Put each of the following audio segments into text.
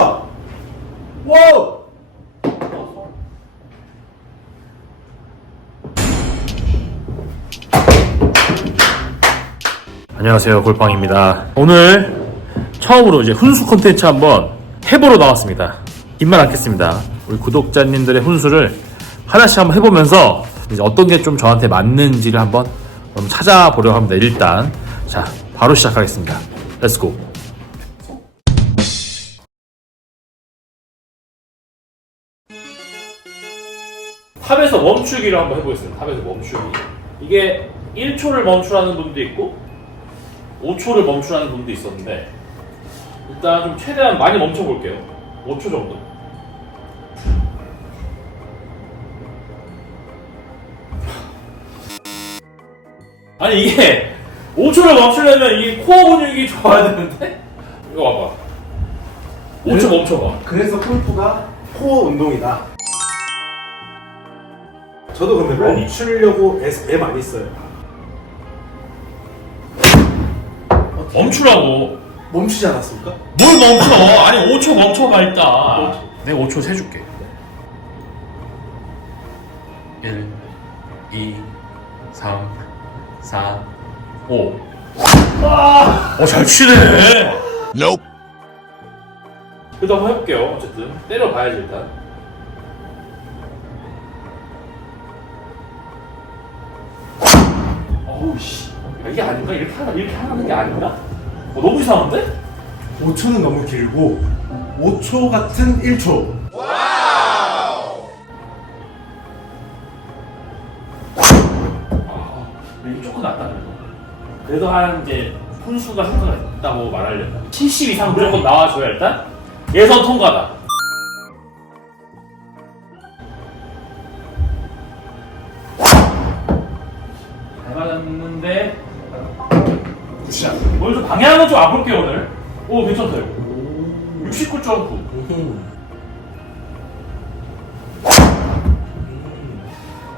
굿샷. 와우. 안녕하세요 골빵입니다. 오늘 처음으로 이제 훈수 콘텐츠 한번 해보러 나왔습니다. 긴말 않겠습니다. 우리 구독자님들의 훈수를 하나씩 한번 해보면서 이제 어떤 게 좀 저한테 맞는지를 한번 찾아보려고 합니다 일단. 자 바로 시작하겠습니다. 렛츠고 멈추기를 한번 해보겠습니다 탑에서 멈추기 이게 1초를 멈추라는 분도 있고 5초를 멈추라는 분도 있었는데 일단 좀 최대한 많이 멈춰 볼게요. 5초 정도. 아니 이게 5초를 멈추려면 이게 코어 근육이 좋아야 되는데 이거 봐봐. 5초 멈춰봐. 그래서 골프가 코어 운동이다. 저도 근데. 멈추려고 애, 애 많이 써요. 멈추라고. 멈추지 않았습니까? 뭘 멈춰? 아니 5초 멈춰봐 일단. 내가 5초 세줄게. 1, 2, 3, 4, 5. 어, 잘 치네. Nope. 그래도 한번 해볼게요. 어쨌든 때려봐야지 일단. 어우 씨. 야, 이게 아닌가? 이렇게 하나 이렇게 하는 게 아닌가? 어, 너무 이상한데? 5초는 너무 길고 5초 같은 1초. 이게 조금 낫다 그래도. 그래도 한 이제 한가가 있다고 말하려면 70 이상 무조건 나와줘야 일단 예선 통과다. 볼게요 오늘. 오 괜찮다 이거. 69.9.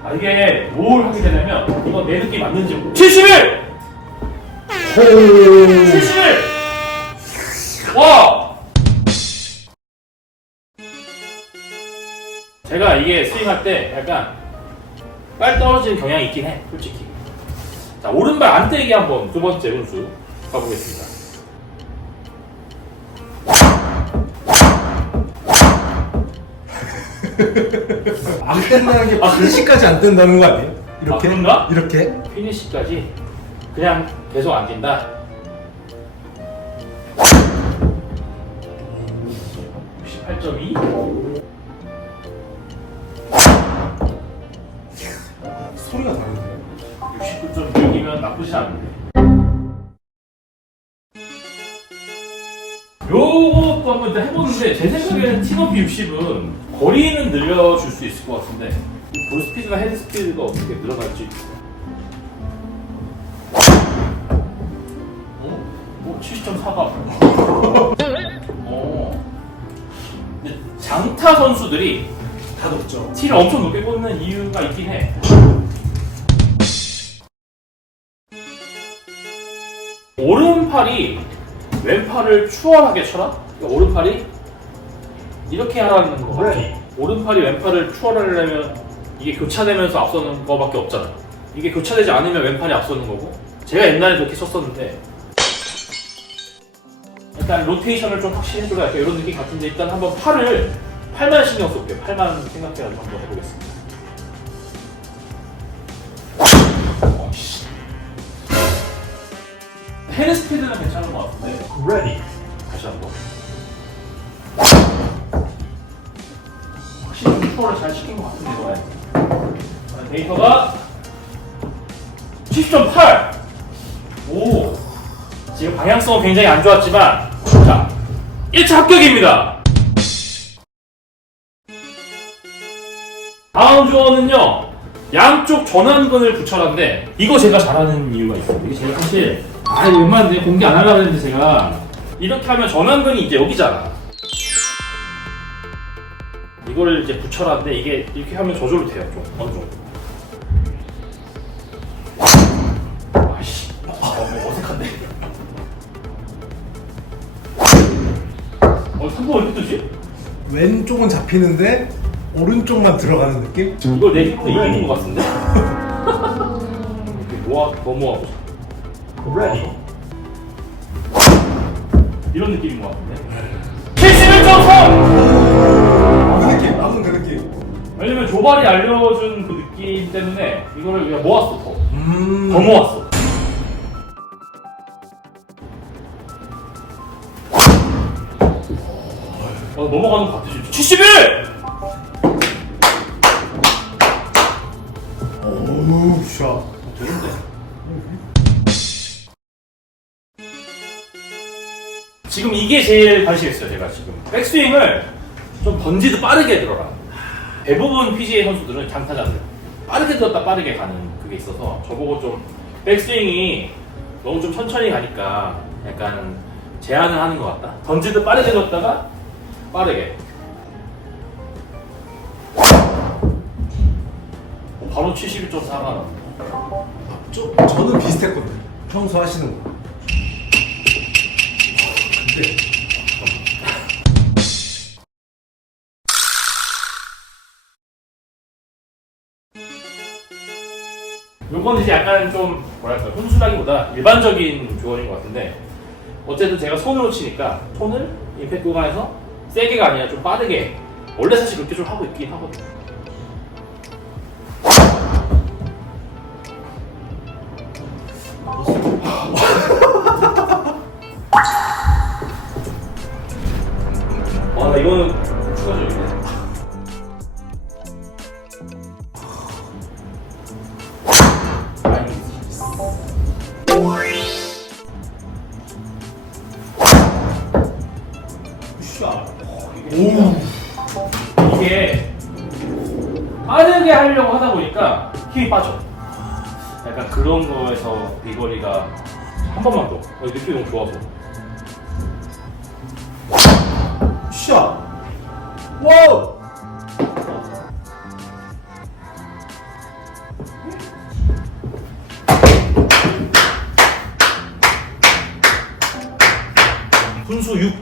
아 이게 뭘 하게 되냐면 이거 내 느낌 맞는지 71! 71! 와! 제가 이게 스윙할 때 약간 빨리 떨어지는 경향이 있긴 해 솔직히 자 오른발 안 떼기 한번 두 번째 운수 가보겠습니다 안 뜬다는 게 반시까지 안 뜬다는 거 아니에요? 이렇게? 아, 그런가? 이렇게? 피니시까지 그냥 계속 안 뛴다 60은 거리는 늘려줄 수 있을 것 같은데 볼 스피드나 헤드 스피드가 어떻게 늘어날지 어? 뭐 70.4가 어. 근데 장타 선수들이 다 높죠. 티를 엄청 높게 꽂는 이유가 있긴 해. 오른팔이 왼팔을 추월하게 쳐라? 그러니까 오른팔이 이렇게 하라는 거 같아. 네. 오른팔이 왼팔을 추월하려면 이게 교차되면서 앞서는 거밖에 없잖아. 이게 교차되지 않으면 왼팔이 앞서는 거고. 제가 옛날에 그렇게 쳤었는데 일단 로테이션을 좀 확실히 해줘라 약간 이런 느낌 같은데 일단 한번 팔을 팔만 신경 쏠게요. 팔만 생각해가지고 한번 해보겠습니다. 헤드 스피드는 괜찮은 것 같은데 Ready. 다시 한번 추월을 잘 시킨 것 같은데. 이번에 자, 데이터가 70.8 오. 지금 방향성은 굉장히 안 좋았지만 자 1차 합격입니다. 다음 조언은요 양쪽 전완근을 붙여라는데 이거 제가 잘하는 이유가 있어요 이게 제가 사실 아 웬만한데 공개 안 하려고 했는데 제가. 이렇게 하면 전완근이 이제 여기잖아 이거를 이제 붙여라는데 이게 이렇게 하면 저절로 돼요 좀 어느 정도 아씨 아, 뭐 어색한데 어, 상도 왜 뜨지? 왼쪽은 잡히는데 오른쪽만 들어가는 느낌? 이걸 내 힘으로 이기는 것 같은데? 이렇게 모아. Ready. 이런 느낌인 것 같은데? 71.3! 그 느낌, 그. 왜냐면 조발이 알려준 그 느낌 때문에 이거를 그냥 모았어, 더. 음. 더 모았어. 어, 넘어가는 것 같아, 71! 오우, 샷. 되는데. 지금 이게 제일 관심 있어요, 제가 지금. 백스윙을 좀 던지도 빠르게 들어라. 대부분 PGA 선수들은 장타자들. 빠르게 들었다 빠르게 가는 그게 있어서 저보고 좀 백스윙이 너무 좀 천천히 가니까 약간 제한을 하는 것 같다. 던지도 빠르게 들었다가 빠르게. 어, 바로 71.4가 나왔네. 저, 저는 비슷했거든요. 평소 하시는 거. 근데 요거는 이제 약간 좀 뭐랄까 훈수라기보다 일반적인 조언인 것 같은데 어쨌든 제가 손으로 치니까 손을 임팩트 구간에서 세게가 아니라 좀 빠르게 원래 사실 그렇게 좀 하고 있긴 하거든요.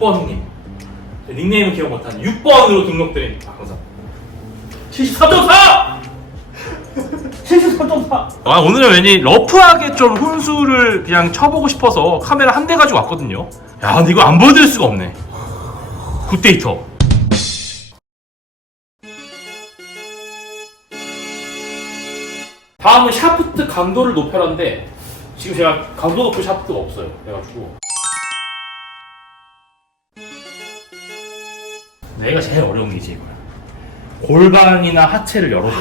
6번님. 닉네임은 기억 못하는 6번으로 등록드립니다. 항상. 73.4! 73.4! 아, 오늘은 왠지 러프하게 좀 훈수를 그냥 쳐보고 싶어서 카메라 한 대 가지고 왔거든요. 야, 근데 이거 안 보여드릴 수가 없네. 굿데이터. 다음은 샤프트 강도를 높여라인데 지금 제가 강도 높은 샤프트가 없어요. 그래가지고 내가 제일 어려운 게지 이거야. 골반이나 하체를 열어줘.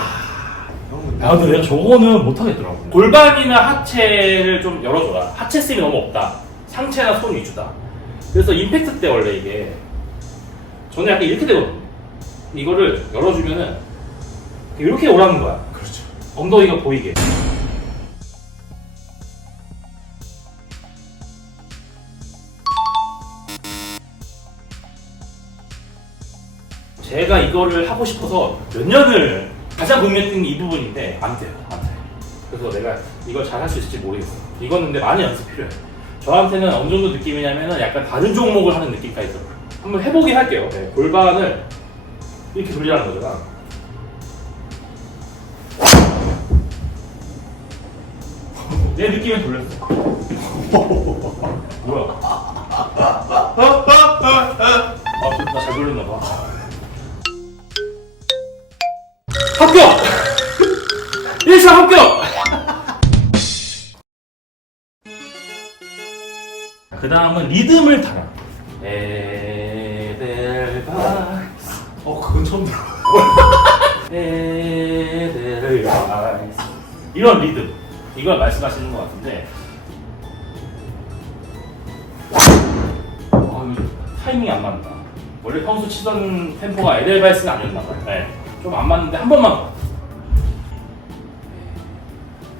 아 근데 내가 저거는 못하겠더라고. 골반이나 하체를 좀 열어줘라. 하체 쌤이 너무 없다. 상체나 손 위주다. 그래서 임팩트 때 원래 이게 저는 약간 이렇게 되거든요. 이거를 열어주면은 이렇게 오라는 거야. 그렇죠. 엉덩이가 보이게. 제가 이거를 하고 싶어서 몇 년을 가장 고민했던 게 이 부분인데 안 돼요, 안 돼요. 그래서 내가 이걸 잘 할 수 있을지 모르겠어. 이건 근데 많이 연습 필요해. 저한테는 어느 정도 느낌이냐면은 약간 다른 종목을 하는 느낌까지 들어요. 한번 해보긴 할게요. 네, 골반을 이렇게 돌리라는 거잖아. 내 느낌은 돌렸어. 뭐야? 아, 나 잘 돌렸나 봐. 합격! 1차 합격! 그 다음은 리듬을 타라. 에델바 어, 그건 처음 들어. 에델바 이런 리듬 이걸 말씀하시는 것 같은데 어, 타이밍이 안 맞는다. 원래 평소 치던 템포가 에델바이스는 아니었나 봐요. 네. 좀 안 맞는데 한 번만 더.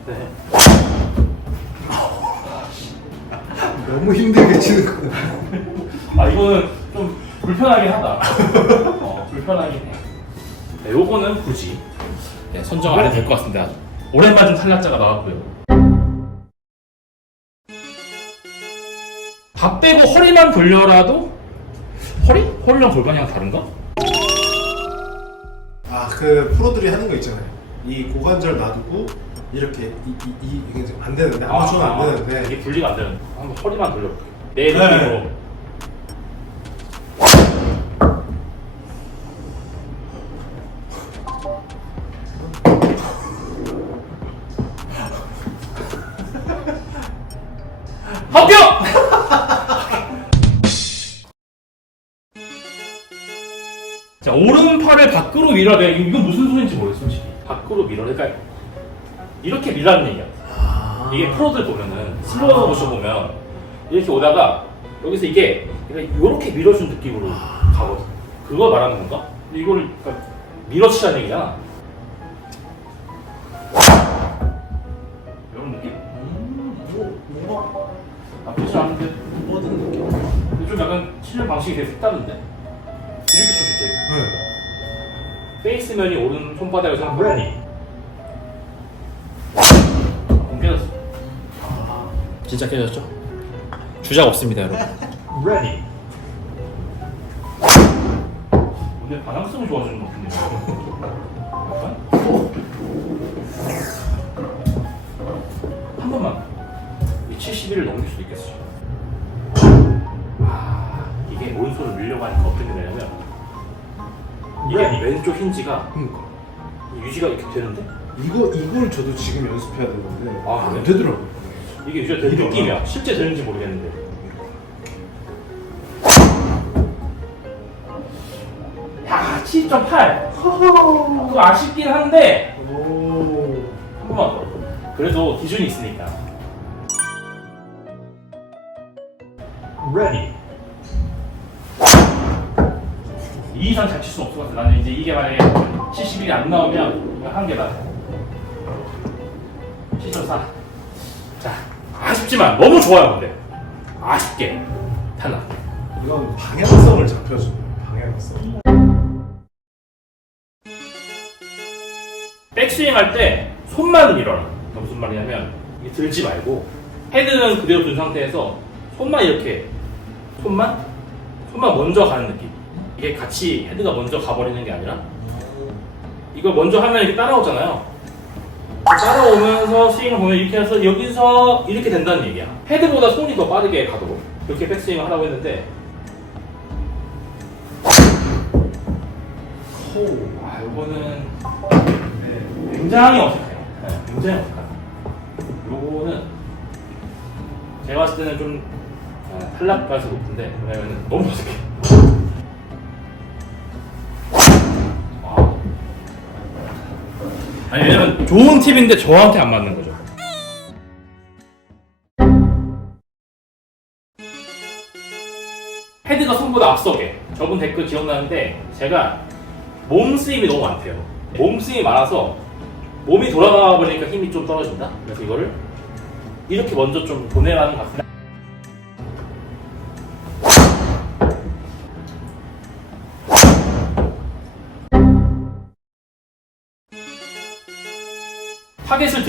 네. 너무 힘들게 치는 거야. 아 이거는 좀 불편하긴 하다. 어, 불편하긴 해. 네, 요거는 굳이 네, 선정 안 해도 될 것 같습니다. 오랜만 좀 탈락자가 나왔고요. 밥 빼고 허리만 돌려라도 허리? 허리랑 골반이랑 다른가? 아 그 프로들이 하는 거 있잖아요. 이 고관절 놔두고 이렇게 이, 이, 이 이게 지금 안 되는데 아마추어는 안 되는데. 이게 분리가 안 되는 한번 허리만 돌려볼게 내 네. 느낌으로 밀어내 이거 무슨 소리인지 모르겠어 솔직히 밖으로 밀어 그러니까 이렇게 밀라는 얘기야 아. 이게 프로들 보면은 슬로우 모션 보면 이렇게 오다가 여기서 이게 이렇게 밀어준 느낌으로 가거든. 그거 말하는 건가? 이거를 그러니까 밀어치자는 얘기잖아. 이런 느낌? 음, 뭐, 뭔가 나쁘지 않은데 뻗은 느낌. 좀 약간 치는 방식이 되게 색다른데? 네. 페이스면이 오른 손바닥에 생각하니 안 깨졌어. 진짜 깨졌죠? 주작 없습니다, 여러분. Ready. 오늘 방향성이 좋아지는 것 같은데. 약간? 한 번만. 이 71을 넘길 수도 있겠어. 아, 이게 오른손을 밀려고 하니까 어떻게 되냐면 이게 왼쪽 힌지가 그러니까 유지가 이렇게 되는데 이거 이걸 저도 지금 연습해야 되는데 아, 안 그래? 되더라고 요. 이게 유지가 되는. 느낌이야. 실제 되는지 모르겠는데. 야, 7.8. 그거 아쉽긴 한데 오. 한 번만 더. 그래도 기준이 있으니까. Ready. 이 이상 잘칠수 없을 것 같아. 나는 이제 이게 만약에 71이 안 나오면 이거 한 개다. 7.4. 자, 아쉽지만 너무 좋아요, 근데. 아쉽게 탈락. 이건 방향성을 잡혀주는 방향성. 백스윙 할 때 손만 밀어라. 무슨 말이냐면 들지 말고 헤드는 그대로 둔 상태에서 손만 이렇게 손만 손만 먼저 가는 느낌. 이게 같이 헤드가 먼저 가버리는 게 아니라 이걸 먼저 하면 이렇게 따라오잖아요. 따라오면서 스윙을 보면 이렇게 해서 여기서 이렇게 된다는 얘기야. 헤드보다 손이 더 빠르게 가도록 그렇게 백스윙을 하라고 했는데 호, 아 이거는 네, 굉장히 어색해요. 네, 굉장히 어색하다. 요거는 제가 봤을 때는 좀 어, 탈락 가능성이 높은데 왜냐면 너무 어색해. 아니 왜냐면 좋은 팁인데 저한테 안 맞는 거죠. 헤드가 손보다 앞서게. 저분 댓글 기억나는데 제가 몸 스윙이 너무 많대요. 몸 스윙이 많아서 몸이 돌아가 버리니까 힘이 좀 떨어진다. 그래서 이거를 이렇게 먼저 좀 보내라는 것 같습니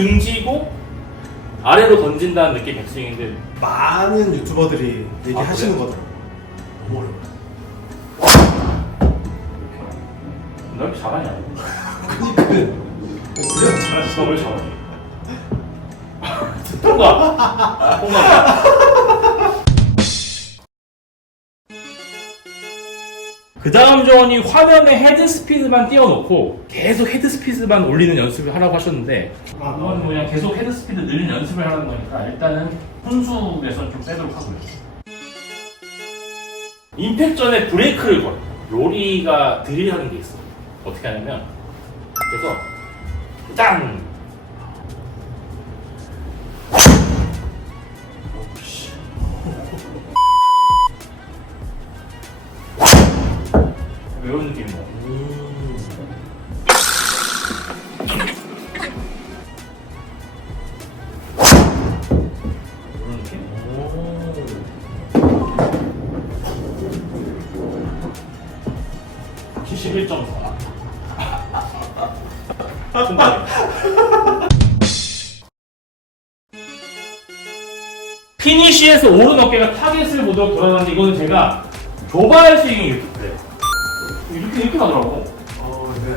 등지고 아래로 던진다는 느낌 백스윙인데 많은 유튜버들이 얘기하시는 아? 거더라고요. 너무 어려워. 너 이렇게 잘하냐? 그니까 그냥 잘하시는 왜 잘하지? 통과! 통과! 그 다음 조언이 화면에 헤드 스피드만 띄워놓고 계속 헤드 스피드만 올리는 연습을 하라고 하셨는데 아, 그건 그냥 계속 헤드 스피드 늘리는 연습을 하라는 거니까 일단은 훈수에서 좀 빼도록 하고요. 임팩 전에 브레이크를 걸어. 로리가 드릴하는 게 있어 어떻게 하냐면 그래서 짠! 이런. 음. 이런 느낌? 오. 71.4. 피니쉬에서 오른 어깨가 타겟을 보도록 돌아가는데 이거는 제가 교발 스윙이 가더라고. 어, 네.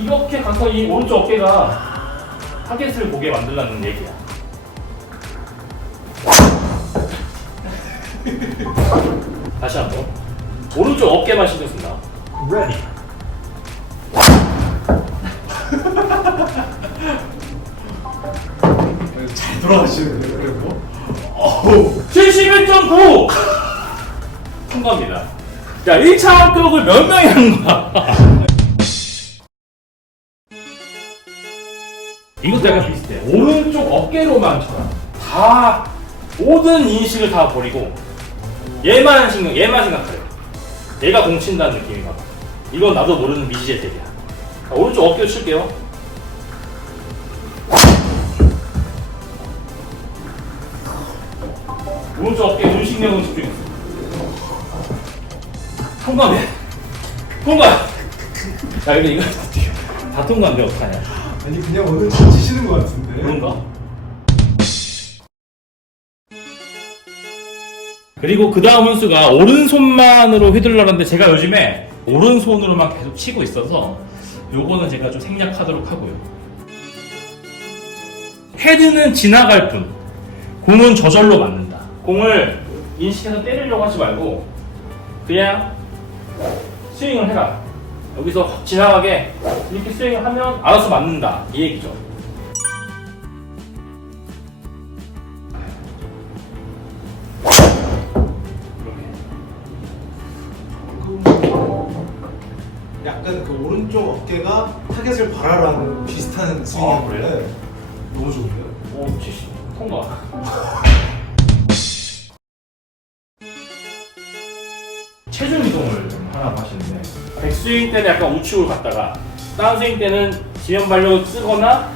이렇게 가서 이 오른쪽 어깨가 타겟을 보게 만들라는 얘기야. 다시 한 번. 오른쪽 어깨만 신경 쓴다. Ready. 잘 돌아가시는데 그래도. 어우. 71.9! 통과입니다. 자, 1차 합격을 몇 명이 한 거야? 이것도 약간 비슷해. 오른쪽 어깨로만 쳐라. 다, 모든 인식을 다 버리고, 얘만 신경, 얘만 생각해. 얘가 공 친다는 느낌인가 봐. 이건 나도 모르는 미지의 세계야. 자, 오른쪽 어깨로 칠게요. 오른쪽 어깨 눈신경을 집중했어. 통과네. 통과. 야 근데 이거 다 통과인데 어떡하냐? 아니 그냥 오늘 지치시는 것 같은데. 그런가? 그리고 그 다음 훈수가 오른손만으로 휘둘러는데 제가 요즘에 오른손으로만 계속 치고 있어서 요거는 제가 좀 생략하도록 하고요. 헤드는 지나갈 뿐 공은 저절로 맞는다. 공을 인식해서 때리려고 하지 말고 그냥 스윙을 해라. 여기서 확 지나가게 이렇게 스윙을 하면 알아서 맞는다. 이 얘기죠. 약간 그 오른쪽 어깨가 타겟을 바라라는 비슷한 아, 스윙인데 그래요? 너무 좋은데요? 오, 70 통과. 하나 하시는데 백스윙 때는 약간 우측으로 갔다가 다운스윙 때는 지면 발력을 쓰거나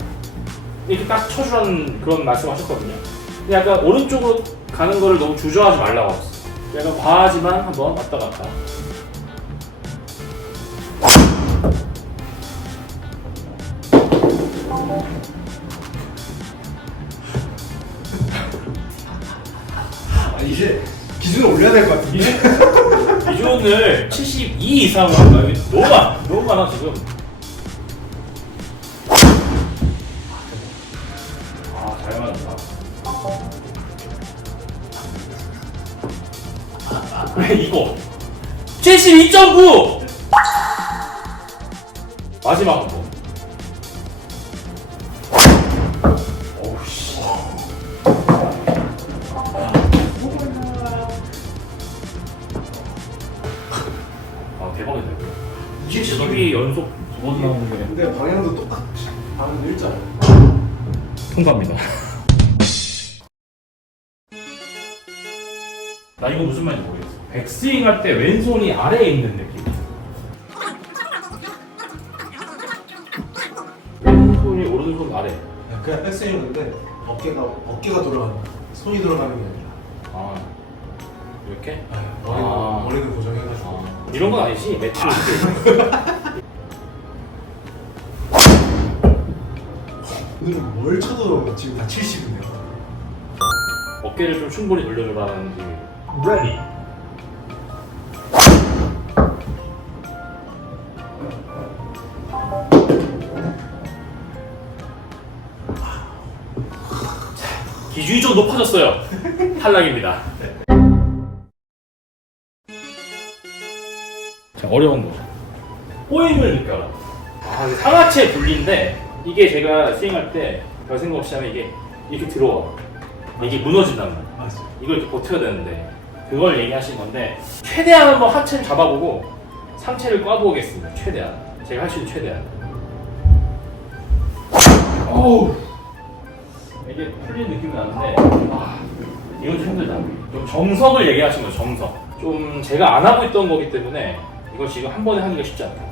이렇게 딱 쳐주라는 그런 말씀하셨거든요. 근데 약간 오른쪽으로 가는 거를 너무 주저하지 말라고 하셨어요. 약간 과하지만 한번 왔다 갔다. 이상으로 한 거야. 이게 너무 많아. 너무 많아, 지금. 아, 잘 맞았다. 그래, 이거. 72.9! 나 이거 무슨 말인지 모르겠어. 백스윙 할 때 왼손이 아래에 있는 느낌. 왼손이 오른손 아래. 그냥 백스윙인데 어깨가 어깨가 돌아가는 거야. 손이 돌아가는 게 아니라. 아 이렇게? 머리는 아. 머리는 고정해가지고. 아, 이런 건 아니지. 매트 이렇게. 오늘은 뭘 쳐도 지금 다 70이네요. 어깨를 좀 충분히 돌려줘라는 의미로. Ready. 기준이 좀 높아졌어요. 탈락입니다. 자, 어려운 거. 꼬임을 느껴라. 상하체 분리인데 이게 제가 스윙할 때 별 생각 없이 하면 이게 이렇게 들어와. 이게 무너진단 말이야. 이걸 이렇게 버텨야 되는데 그걸 얘기하신 건데 최대한 한번 하체를 잡아보고 상체를 꽈보겠습니다. 최대한 제가 할 수 있는 최대한. 어우 이게 풀린 느낌이 나는데 아, 이건 좀 힘들다. 좀 정석을 얘기하신 거죠. 정석. 좀 제가 안 하고 있던 거기 때문에 이거 지금 한 번에 하기가 쉽지 않다.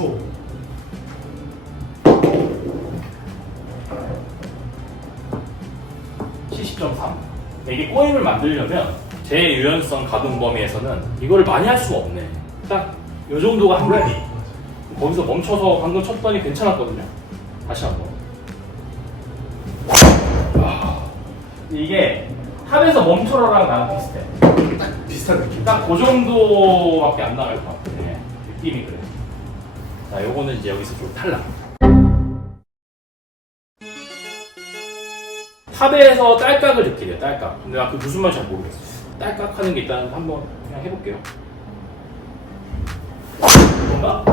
오. (70.3) 이게 꼬임을 만들려면 제 유연성 가동 범위에서는 이거를 많이 할 수가 없네 딱 요 정도가 한 번이 거기서 멈춰서 방금 쳤더니 괜찮았거든요 다시 한번 아, 이게 탑에서 멈춰라랑 나랑 비슷해. 딱 비슷한 느낌. 딱 그 정도밖에 안 나갈 것 같아. 네, 느낌이 그래. 자, 요거는 이제 여기서 좀 탈락. 탑에서 딸깍을 느끼래요, 딸깍. 근데 나 그 무슨 말인지 잘 모르겠어. 딸깍 하는 게 일단 한번 그냥 해볼게요. 뭔가?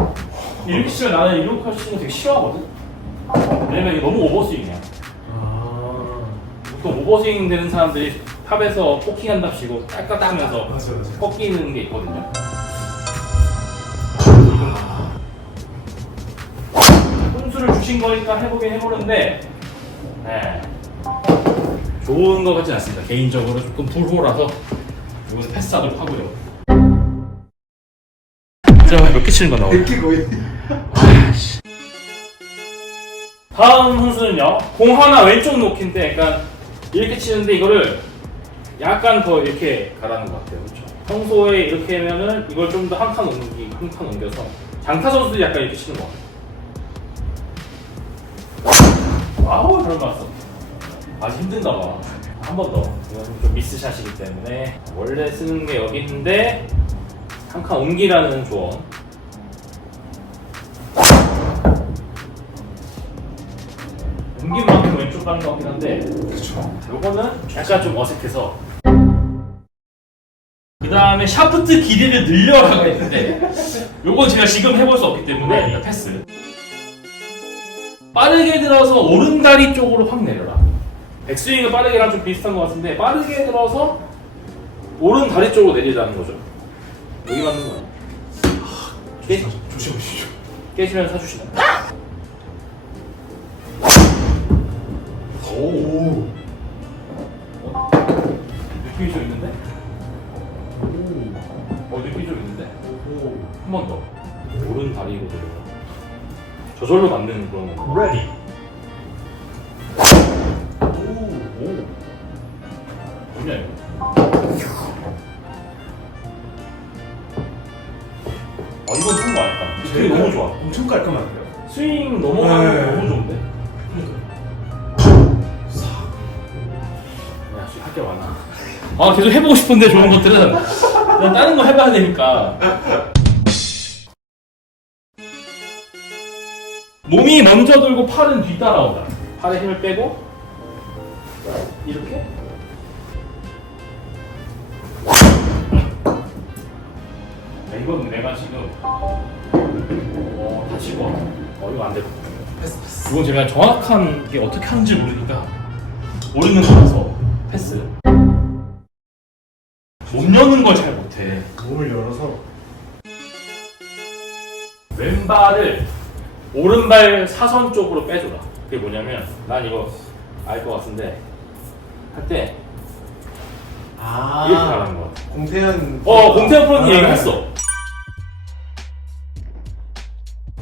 이렇게 치면 나는 이렇게 치는 거 되게 싫어하거든? 왜냐면 이게 너무 오버스윙이야. 아. 보통 오버스윙 되는 사람들이 탑에서 포킹 한답시고 딸깍 하면서 맞아 맞아. 꺾이는 게 있거든요. 혼수를 주신 거니까 해보긴 해보는데, 네. 좋은 것 같진 않습니다. 개인적으로 조금 불호라서 이건 패스하도록 하고요. 자, 몇개 치는 거 나오네. 이렇게 거의. 다음 훈수는요. 공 하나 왼쪽 놓기인데, 그러니까 이렇게 치는데 이거를 약간 더 이렇게 가라는 것 같아요. 그렇죠? 평소에 이렇게 하면은 이걸 좀 더 한 칸 옮기, 한 칸 옮겨서 장타 선수들이 약간 이렇게 치는 것 같아요. 아우, 같어. 아주 힘든가 봐. 한 번 더. 이건 좀 미스샷이기 때문에 원래 쓰는 게 여기 있는데 한 칸 옮기라는 조언. 옮긴 만큼 왼쪽 가는 것 같긴 한데 그렇죠. 요거는 약간 좀 어색해서 그 다음에 샤프트 길이를 늘려라가 있는데 요건 제가 지금 해볼 수 없기 때문에 일단 패스 빠르게 들어서 오른 다리 쪽으로 확 내려라 백스윙은 빠르게랑 좀 비슷한 것 같은데 빠르게 들어서 오른 다리 쪽으로 내리라는 거죠 여기 맞는 거예요 깨, 조심하시죠. 깨시면 사주시나요? 오. 느낌이 좀 있는데? 어 느낌이 좀 있는데? 한 번 더. 오른 다리로 들어. 저절로 만드는 그런 거. Ready. 계속 해보고 싶은데 좋은 것들은 그냥 다른 거 해봐야 되니까. 몸이 먼저 들고 팔은 뒤 따라온다. 팔에 힘을 빼고 이렇게. 야, 이건 내가 지금 어, 같아. 어 이거 안 돼. 패스 패스. 이건 제가 정확한 게 어떻게 하는지 모르니까 모르는 거라서 패스. 왼발을 오른발 사선 쪽으로 빼줘라. 그게 뭐냐면 난 이거 알 것 같은데 할 때 아 이렇게 가는 거 같아. 공태현 어 공태현 프로님 아, 얘기했어.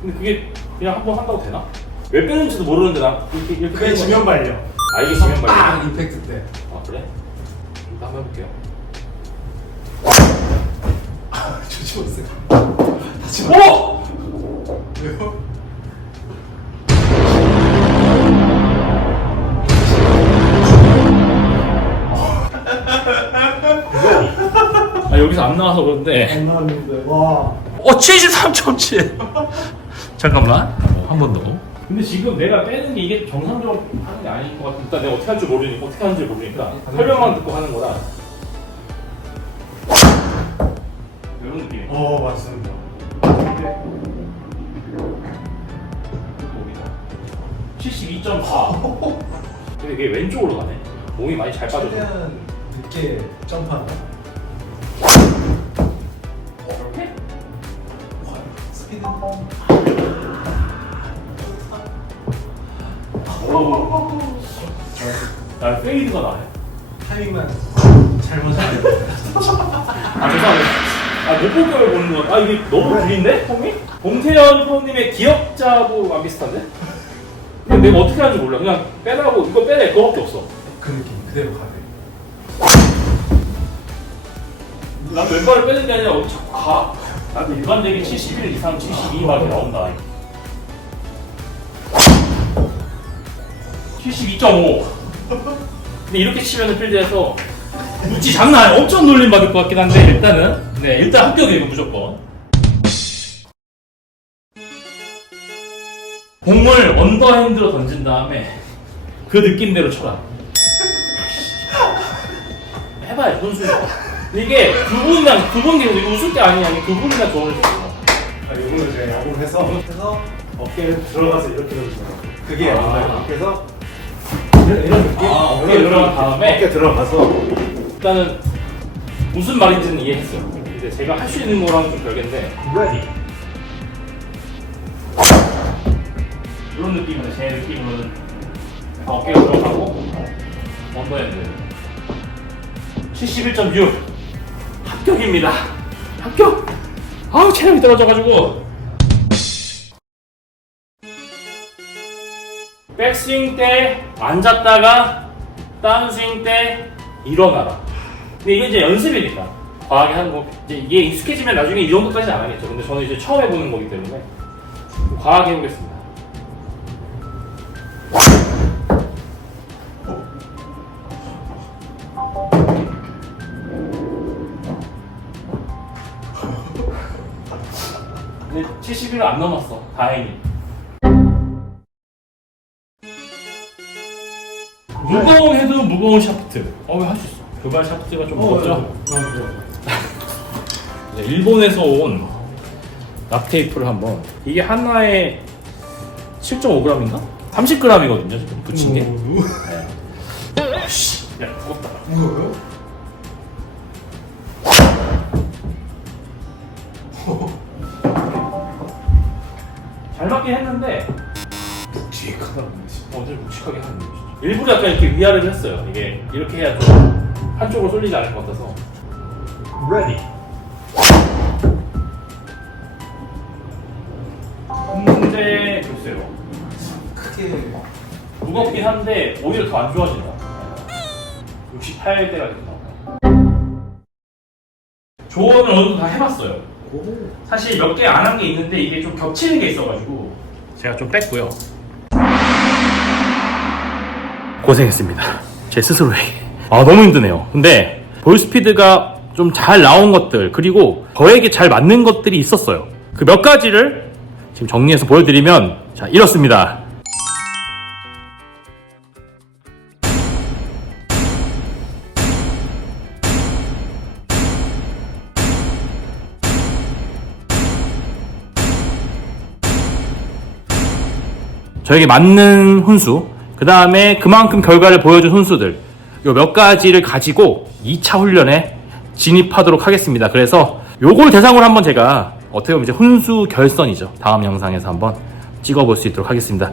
근데 그게 그냥 한 번 한다고 되나? 왜 빼는지도 모르는데 나 이렇게 이렇게 그게 빼는 지면 거야. 발려. 아 이게 지면 딱 말이야. 임팩트 때. 아 그래? 이거 한번 해볼게요. 조심하세요. 오! 왜요? 아 여기서 안 나와서 그런데 안 나왔는데 와. 어 73.7 잠깐만 한 번 더. 근데 지금 내가 빼는 게 이게 정상적으로 하는 게 아닌 것 같아. 일단 내가 어떻게 할지 모르니까 어떻게 하는지 모르니까 설명만 듣고 하는 거라. 이런 느낌. 어 맞습니다. 72.4. 근데 이게 왼쪽으로 가네. 몸이 많이 잘 빠졌네. 최대한 늦게. 이렇게? 스피드. 오. 나 페이드가 나네. 타이밍만 잘 맞아야 돼. 아 죄송합니다. 아못 볼걸 보는 거. 아 이게 너무 구린데 폼이? 봉태현 프로님의 기억자도랑 비슷한데? 근데 내가 어떻게 하는지 몰라. 그냥 빼라고 이거 빼라 그거밖에 없어. 그 느낌 그대로 가네. 난 왼발을 빼는 게 아니라 어디 자꾸 가. 나도 일반적인 71 이상 72밖에 나온다. 72.5. 근데 이렇게 치면은 필드에서 묵지 장난 아니야. 엄청 놀림 받을 것 같긴 한데 일단은 네 일단 합격이에요 무조건. 공을 언더핸드로 던진 다음에 그 느낌대로 쳐라. 해봐요 분수. 이게 두 분이랑 두 분 계속 이거 웃을 게 아니야. 이게 두 분이나 조언을 줬어. 아, 이거는 제가 야구를 해서 해서 어깨를 들어가서 이렇게 거. 그게 아. 야구예요. 그래서 이런, 이런 느낌. 아, 어깨 이런 들어간. 다음에? 어깨 들어가서 일단은 무슨 말인지는 이해했어요. 근데 제가 할 수 있는 거랑 좀 별개인데 ready. 느낌은 제 느낌으로는 약간 어깨가 들어가고 언더핸드 71.6 합격입니다. 합격. 아우 체력이 떨어져가지고 백스윙 때 앉았다가 다운스윙 때 일어나라. 근데 이게 이제 연습이니까 과하게 하는 거 이제 이게 익숙해지면 나중에 이 정도까지는 안 하겠죠. 근데 저는 이제 처음 해보는 거기 때문에 과하게 해보겠습니다. 근데 70일을 안 넘었어. 다행히. 무거운 헤드, 무거운 샤프트. 어, 왜 할 수 있어? 그발 샤프트가 좀 무겁죠? 이제 일본에서 온 납테이프를 한번. 이게 하나에 7.5g인가? 30g이거든요, 지금 붙인 게. 네. 씨, 야, 무겁다. 뭐예 맞긴 했는데, 묵직하다. 어제 묵직하게 하는 거죠. 일부러 약간 이렇게 위아래를 했어요. 이게 이렇게 해야 좀 한쪽으로 쏠리지 않을 것 같아서. ready. 근데 글쎄요. 크게 무겁긴 한데 오히려 더 안 좋아진다. 68대가 된다. 조언을 어느 정도 다 해봤어요. 오. 사실 몇 개 안 한 게 있는데 이게 좀 겹치는 게 있어가지고 제가 좀 뺐고요. 고생했습니다. 제 스스로에게. 아 너무 힘드네요. 근데 볼 스피드가 좀 잘 나온 것들 그리고 저에게 잘 맞는 것들이 있었어요. 그 몇 가지를 지금 정리해서 보여드리면 자 이렇습니다. 저에게 맞는 훈수, 그 다음에 그만큼 결과를 보여준 훈수들, 요 몇 가지를 가지고 2차 훈련에 진입하도록 하겠습니다. 그래서 요걸 대상으로 한번 제가 어떻게 보면 이제 훈수 결선이죠. 다음 영상에서 한번 찍어볼 수 있도록 하겠습니다.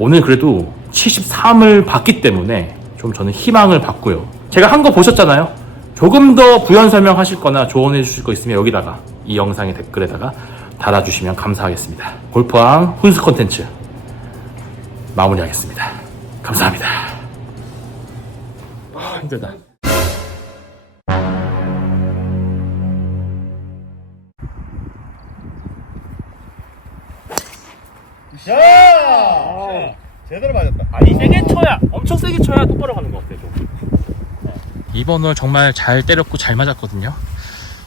오늘 그래도 73을 봤기 때문에 좀 저는 희망을 받고요. 제가 한 거 보셨잖아요. 조금 더 부연 설명하실 거나 조언해 주실 거 있으면 여기다가 이 영상의 댓글에다가 달아주시면 감사하겠습니다. 골프왕 훈수 콘텐츠 마무리하겠습니다. 감사합니다. 아, 힘들다. 야! 제대로 맞았다. 아니 세게 쳐야 엄청 세게 쳐야 똑바로 가는 것 같아요. 좀. 이번 홀 정말 잘 때렸고 잘 맞았거든요.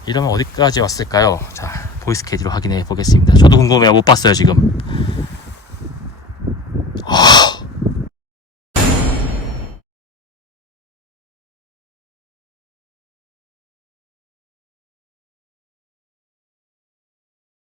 이러면 어디까지 왔을까요? 자 보이스 캐디로 확인해 보겠습니다. 저도 궁금해요. 못 봤어요, 지금. 아...